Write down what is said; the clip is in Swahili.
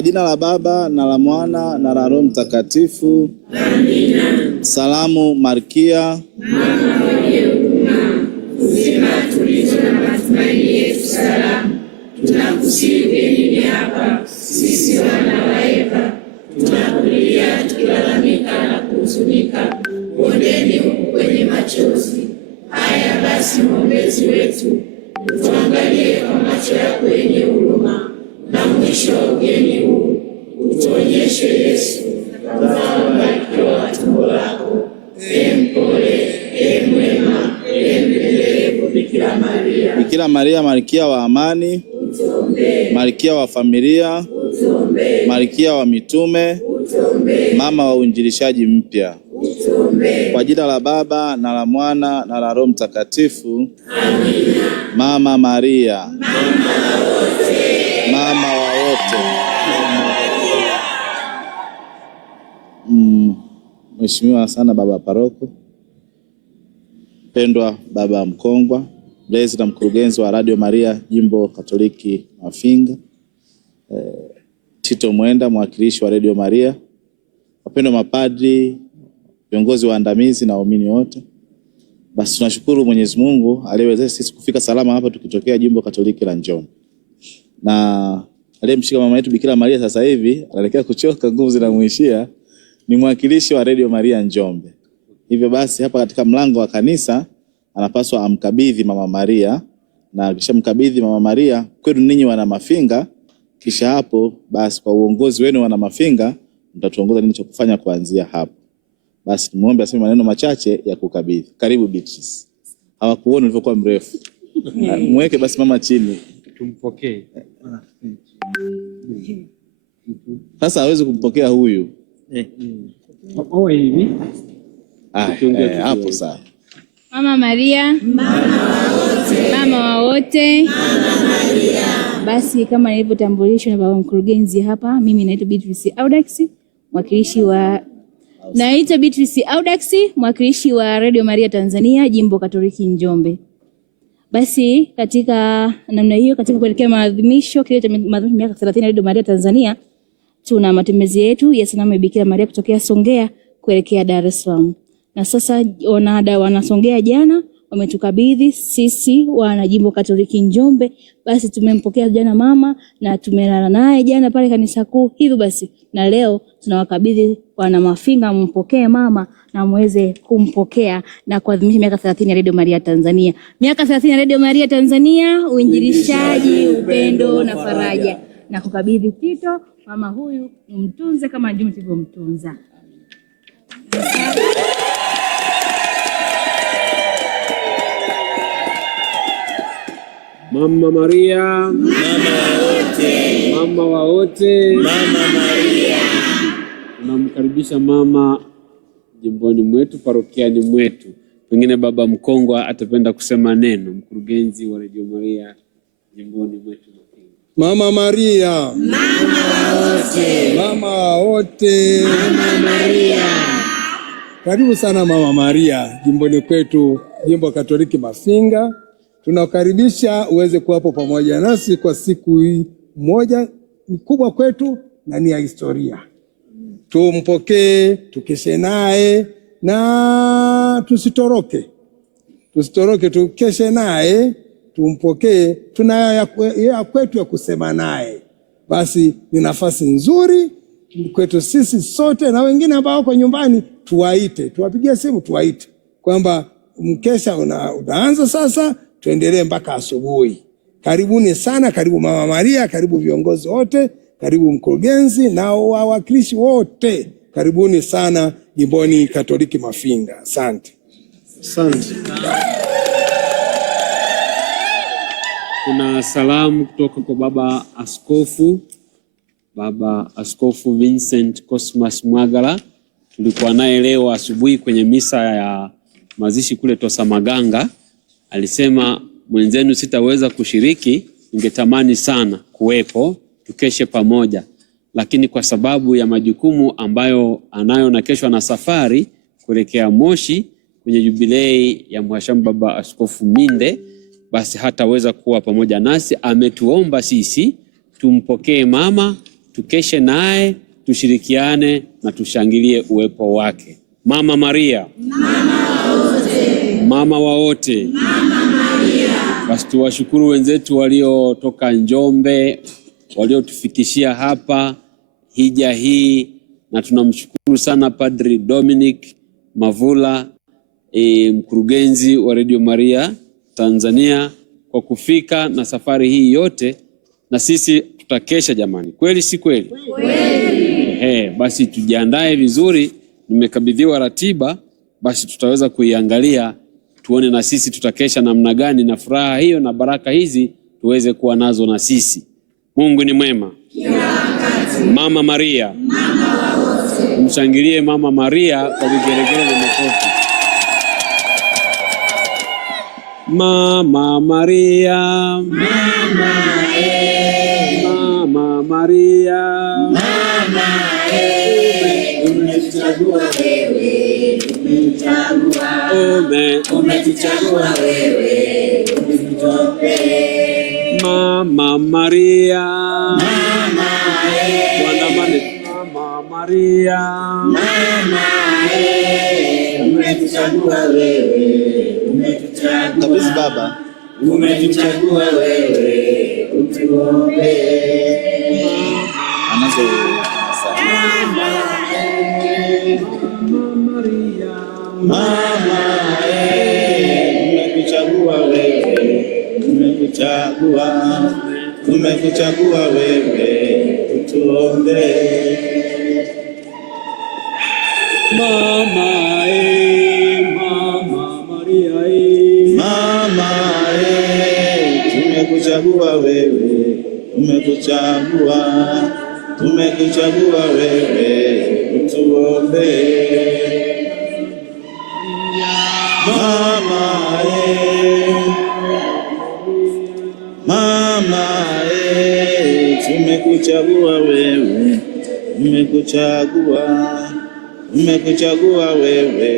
Kwa jina la Baba na la Mwana na la Roho Mtakatifu. Amina. Salamu Malkia, mama mwenye huruma, uzima tulizo na matumaini yetu salamu. Tunakusihi ugenini hapa, sisi wana wa Eva, tunakulilia tukilalamika na kuhuzunika bondeni huku kwenye machozi. Haya basi, mwombezi wetu, utuangalie kwa macho yako yenye huruma, na mwisho wa ugeni huu utuonyeshe Yesu, mzao mbarikiwa wa tumbo lako. Mpole, mwema, mpendelevu Bikira Maria. Bikira Maria, Malkia wa amani, utuombee. Malkia wa familia, utuombee. Malkia wa mitume, utuombee. Mama wa uinjilishaji mpya, utuombee. Kwa jina la Baba na la Mwana na la Roho Mtakatifu. Amina. Mama Maria, mama wa wote, mama wa wote. Mheshimiwa sana baba paroko, pendwa baba Mkongwa, mlezi na mkurugenzi wa Radio Maria Jimbo Katoliki Mafinga, Tito Mwenda, mwakilishi wa Radio Maria, wapendwa mapadri, viongozi waandamizi na waumini wote. Basi tunashukuru Mwenyezi Mungu aliyewezesha sisi kufika salama hapa tukitokea Jimbo Katoliki la Njombe. Na aliyemshika mama yetu Bikira Maria sasa hivi anaelekea kuchoka, nguvu zinamuishia, ni mwakilishi wa Radio Maria Njombe. Hivyo basi hapa katika mlango wa kanisa anapaswa amkabidhi mama Maria, na kisha mkabidhi mama Maria kwenu ninyi wana Mafinga. Kisha hapo basi kwa uongozi wenu wana Mafinga mtatuongoza nini cha kufanya kuanzia hapo. Basi muombe aseme maneno machache ya kukabidhi. Karibu Beatrice. Hawakuona ulivyokuwa mrefu. Mweke basi mama chini. Tumpokee. Sasa hawezi kumpokea huyu. Hivi. Hapo sawa. Mama Maria, mama wa wote, mama wa wote, mama Maria. Basi kama nilivyotambulishwa na baba mkurugenzi hapa, mimi naitwa Beatrice Audax, mwakilishi wa Radio Maria Tanzania, Jimbo Katoliki Njombe. Basi katika namna hiyo, katika kuelekea maadhimisho kile cha miaka 30 ya Radio Maria Tanzania, tuna matembezi yetu ya sanamu ya Bikira Maria kutokea Songea kuelekea Dar es Salaam. Na sasa wanasongea jana wametukabidhi sisi wana Jimbo Katoliki Njombe. Basi tumempokea jana mama na tumelala naye jana pale kanisa kuu. Hivyo basi na leo tunawakabidhi wana Mafinga mpokee mama na muweze kumpokea na kuadhimisha miaka 30 ya Radio Maria Tanzania. Miaka 30 ya Radio Maria Tanzania, uinjilishaji, upendo na faraja. Na kukabidhi Tito, mama huyu umtunze kama ndivyo tulivyomtunza. Mama Maria, mama wa wote, mama Maria. Tunamkaribisha mama jimboni mwetu, parokiani mwetu. Pengine baba Mkongwa atapenda kusema neno, mkurugenzi wa Radio Maria jimboni mwetu. Mama Maria, mama wa wote, mama wa wote, mama Maria. Karibu sana mama Maria jimboni kwetu, Jimbo Katoliki Mafinga. Tunakaribisha uweze kuwapo pamoja nasi kwa siku hii moja kubwa kwetu na ni ya historia. Tumpokee, tukeshe naye na tusitoroke, tukeshe naye, tumpokee. Tuna ya kwetu ya kusema naye. Basi ni nafasi nzuri kwetu sisi sote na wengine ambao wako nyumbani, tuwaite, tuwapigie simu, tuwaite kwamba mkesha unaanza sasa, tuendelee mpaka asubuhi. Karibuni sana, karibu mama Maria, karibu viongozi wote, karibu mkurugenzi na wawakilishi wote. Karibuni sana Jimboni Katoliki Mafinga. Asante. Asante. Kuna salamu kutoka kwa Baba Askofu Vincent Cosmas Mwagala. Tulikuwa naye leo asubuhi kwenye misa ya mazishi kule Tosamaganga. Alisema mwenzenu sitaweza kushiriki, ningetamani sana kuwepo tukeshe pamoja, lakini kwa sababu ya majukumu ambayo anayo na kesho na safari kuelekea Moshi kwenye jubilei ya Mhashamu Baba Askofu Minde, basi hataweza kuwa pamoja nasi. Ametuomba sisi tumpokee mama, tukeshe naye, tushirikiane na tushangilie uwepo wake. Mama Maria, mama wa wote. Basi tuwashukuru wenzetu waliotoka Njombe, waliotufikishia hapa hija hii, na tunamshukuru sana Padri Dominic Mavula, mkurugenzi wa Radio Maria Tanzania, kwa kufika na safari hii yote, na sisi tutakesha jamani. Kweli si kweli? Kweli. Basi tujiandae vizuri, nimekabidhiwa ratiba, basi tutaweza kuiangalia tuone na sisi tutakesha namna gani, na furaha hiyo na baraka hizi tuweze kuwa nazo na sisi. Mungu ni mwema. Mama Maria, mama wa wote. Mshangilie Mama Maria kwa vigelegele na makofi. Mama Maria, mama Mama Maria, mama umetuchagua wewe, umetuchagua wewe, Mama Maria, mama tuandamane. Mama Maria, mama umetuchagua wewe, kabisa baba, umetuchagua wewe, utuombee. anazo Mama umekuchagua wewe, umekuchagua wewe, utuombee. Mama Maria, Mama tumekuchagua wewe, tumekuchagua wewe, utuombee. Mama tumekuchagua wewe, umekuchagua wewe,